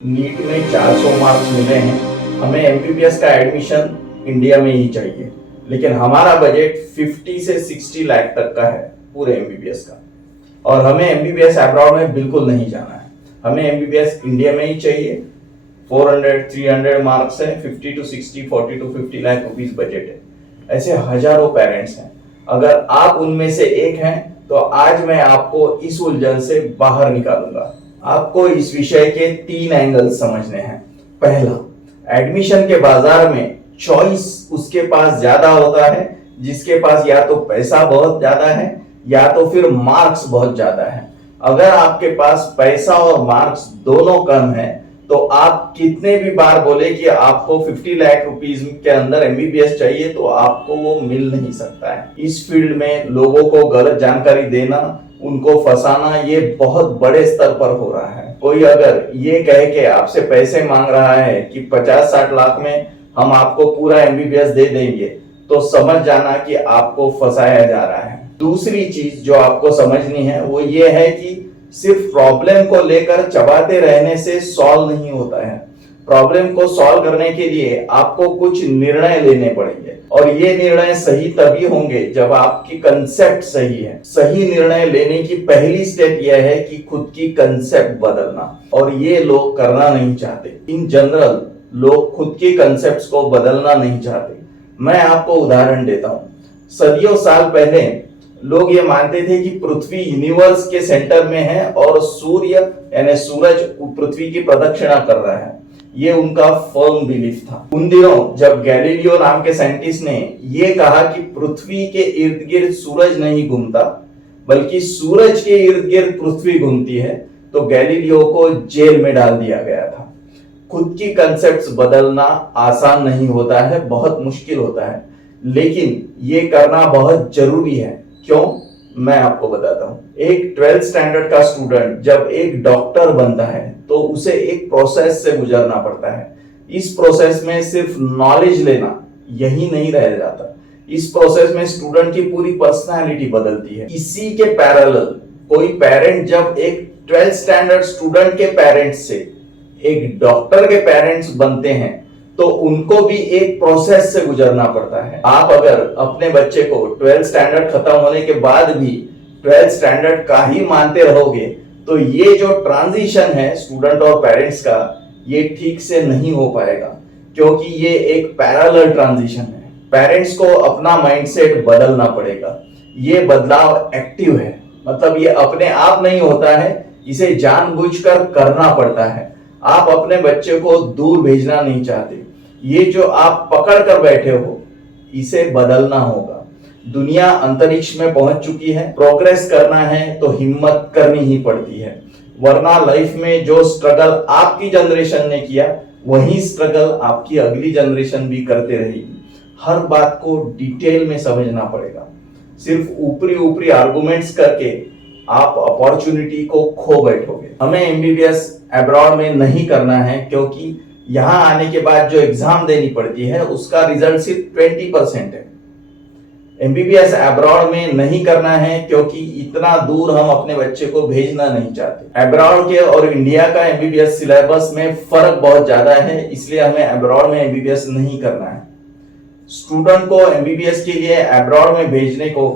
NEET में 400 marks मिले हैं। हमें एमबीबीएस का एडमिशन इंडिया में ही चाहिए, लेकिन हमारा बजट 50 से 60 लाख तक का है पूरे एमबीबीएस का, और हमें एमबीबीएस अब्रॉड में बिल्कुल नहीं जाना है। हमें एमबीबीएस इंडिया में ही चाहिए। 400-300 मार्क्स है, 50 to 60, 40 to 50 lakh rupees budget है। ऐसे हजारों पेरेंट्स हैं। अगर आप उनमें से एक हैं तो आज मैं आपको इस उलझन से बाहर निकालूंगा। आपको इस विषय के 3 एंगल समझने हैं। पहला, एडमिशन के बाजार में चॉइस उसके पास ज्यादा होता है जिसके पास या तो पैसा बहुत ज्यादा है या तो फिर मार्क्स बहुत ज्यादा है। अगर आपके पास पैसा और मार्क्स दोनों कम है तो आप कितने भी बार बोले कि आपको 50 लाख रुपीस के अंदर एमबीबीएस चाहिए तो आपको वो मिल नहीं सकता है। इस फील्ड में लोगों को गलत जानकारी देना, उनको फंसाना, ये बहुत बड़े स्तर पर हो रहा है। कोई अगर ये कहे कि आपसे पैसे मांग रहा है कि 50-60 लाख में हम आपको पूरा एमबीबीएस दे देंगे, तो समझ जाना कि आपको फंसाया जा रहा है। दूसरी चीज जो आपको समझनी है वो ये है कि सिर्फ प्रॉब्लम को लेकर चबाते रहने से सॉल्व नहीं होता है। प्रॉब्लम को सॉल्व करने के लिए आपको कुछ निर्णय लेने पड़ेंगे, और ये निर्णय सही तभी होंगे जब आपकी कंसेप्ट सही है। सही निर्णय लेने की पहली स्टेप यह है कि खुद की कंसेप्ट बदलना, और ये लोग करना नहीं चाहते। इन जनरल लोग खुद की कंसेप्ट्स को बदलना नहीं चाहते। मैं आपको उदाहरण देता हूँ। सदियों साल पहले लोग ये मानते थे कि पृथ्वी यूनिवर्स के सेंटर में है और सूर्य यानी सूरज पृथ्वी की प्रदक्षिणा कर रहा है। ये उनका फर्म बिलीफ था। उन दिनों जब गैलीलियो नाम के साइंटिस्ट ने ये कहा कि पृथ्वी के इर्द गिर्द सूरज नहीं घूमता बल्कि सूरज के इर्द गिर्द पृथ्वी घूमती है, तो गैलीलियो को जेल में डाल दिया गया था। खुद की कंसेप्ट्स बदलना आसान नहीं होता है, बहुत मुश्किल होता है, लेकिन ये करना बहुत जरूरी है। क्यों, मैं आपको बताता हूँ। एक 12th स्टैंडर्ड का स्टूडेंट जब एक डॉक्टर बनता है तो उसे एक प्रोसेस से गुजरना पड़ता है। इस प्रोसेस में सिर्फ नॉलेज लेना यही नहीं रह जाता। इस प्रोसेस में स्टूडेंट की पूरी पर्सनालिटी बदलती है। इसी के पैरेलल कोई पेरेंट जब एक 12th स्टैंडर्ड स्टूडेंट के पेरेंट्स से एक डॉक्टर के पेरेंट्स बनते हैं तो उनको भी एक प्रोसेस से गुजरना पड़ता है। आप अगर अपने बच्चे को 12th स्टैंडर्ड खत्म होने के बाद भी 12th स्टैंडर्ड का ही मानते रहोगे तो ये जो ट्रांजिशन है स्टूडेंट और पेरेंट्स का, ये ठीक से नहीं हो पाएगा, क्योंकि ये एक पैरेलल ट्रांजिशन है। पेरेंट्स को अपना माइंडसेट बदलना पड़ेगा। ये बदलाव एक्टिव है, मतलब ये अपने आप नहीं होता है, इसे जानबूझकर करना पड़ता है। आप अपने बच्चे को दूर भेजना नहीं चाहते। ये जो आप पकड़ कर बैठे हो, इसे बदलना होगा। दुनिया अंतरिक्ष में पहुंच चुकी है। प्रोग्रेस करना है तो हिम्मत करनी ही पड़ती है, वरना लाइफ में जो स्ट्रगल आपकी जनरेशन ने किया वही स्ट्रगल आपकी अगली जनरेशन भी करते रहेगी। हर बात को डिटेल में समझना पड़ेगा। सिर्फ ऊपरी ऊपरी आर्गुमेंट्स करके आप अपॉर्चुनिटी को खो बैठोगे। हमें एमबीबीएस अब्रॉड में नहीं करना है, क्योंकि यहाँ आने के बाद जो एग्जाम देनी पड़ती है उसका रिजल्ट सिर्फ 20% है। एमबीबीएस अब्रॉड में नहीं करना है क्योंकि इतना दूर हम अपने बच्चे को भेजना नहीं चाहते। अब्रॉड के और इंडिया का एमबीबीएस सिलेबस में फर्क बहुत ज्यादा है, इसलिए हमें अब्रॉड में एमबीबीएस नहीं करना है। स्टूडेंट को एमबीबीएस के लिए अब्रॉड में भेजने को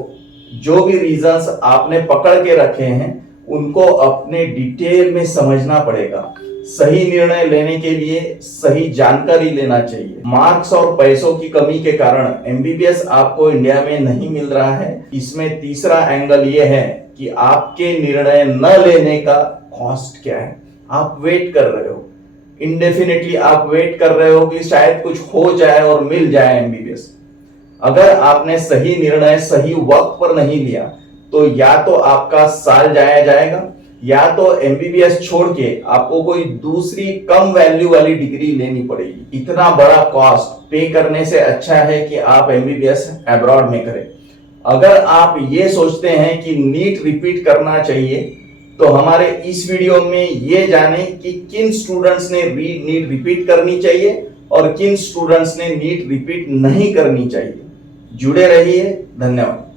जो भी रीजंस आपने पकड़ के रखे हैं उनको अपने डिटेल में समझना पड़ेगा। सही निर्णय लेने के लिए सही जानकारी लेना चाहिए। मार्क्स और पैसों की कमी के कारण एमबीबीएस आपको इंडिया में नहीं मिल रहा है। इसमें तीसरा एंगल ये है कि आपके निर्णय न लेने का कॉस्ट क्या है। आप वेट कर रहे हो, इंडेफिनिटली आप वेट कर रहे हो कि शायद कुछ हो जाए और मिल जाए एमबीबीएस। अगर आपने सही निर्णय सही वक्त पर नहीं लिया तो या तो आपका साल जाया जाएगा या तो एमबीबीएस छोड़ के आपको कोई दूसरी कम वैल्यू वाली डिग्री लेनी पड़ेगी। इतना बड़ा कॉस्ट पे करने से अच्छा है कि आप एमबीबीएस अब्रॉड में करें। अगर आप ये सोचते हैं कि नीट रिपीट करना चाहिए तो हमारे इस वीडियो में ये जाने कि किन स्टूडेंट्स ने नीट रिपीट करनी चाहिए और किन स्टूडेंट्स ने नीट रिपीट नहीं करनी चाहिए। जुड़े रहिए। धन्यवाद।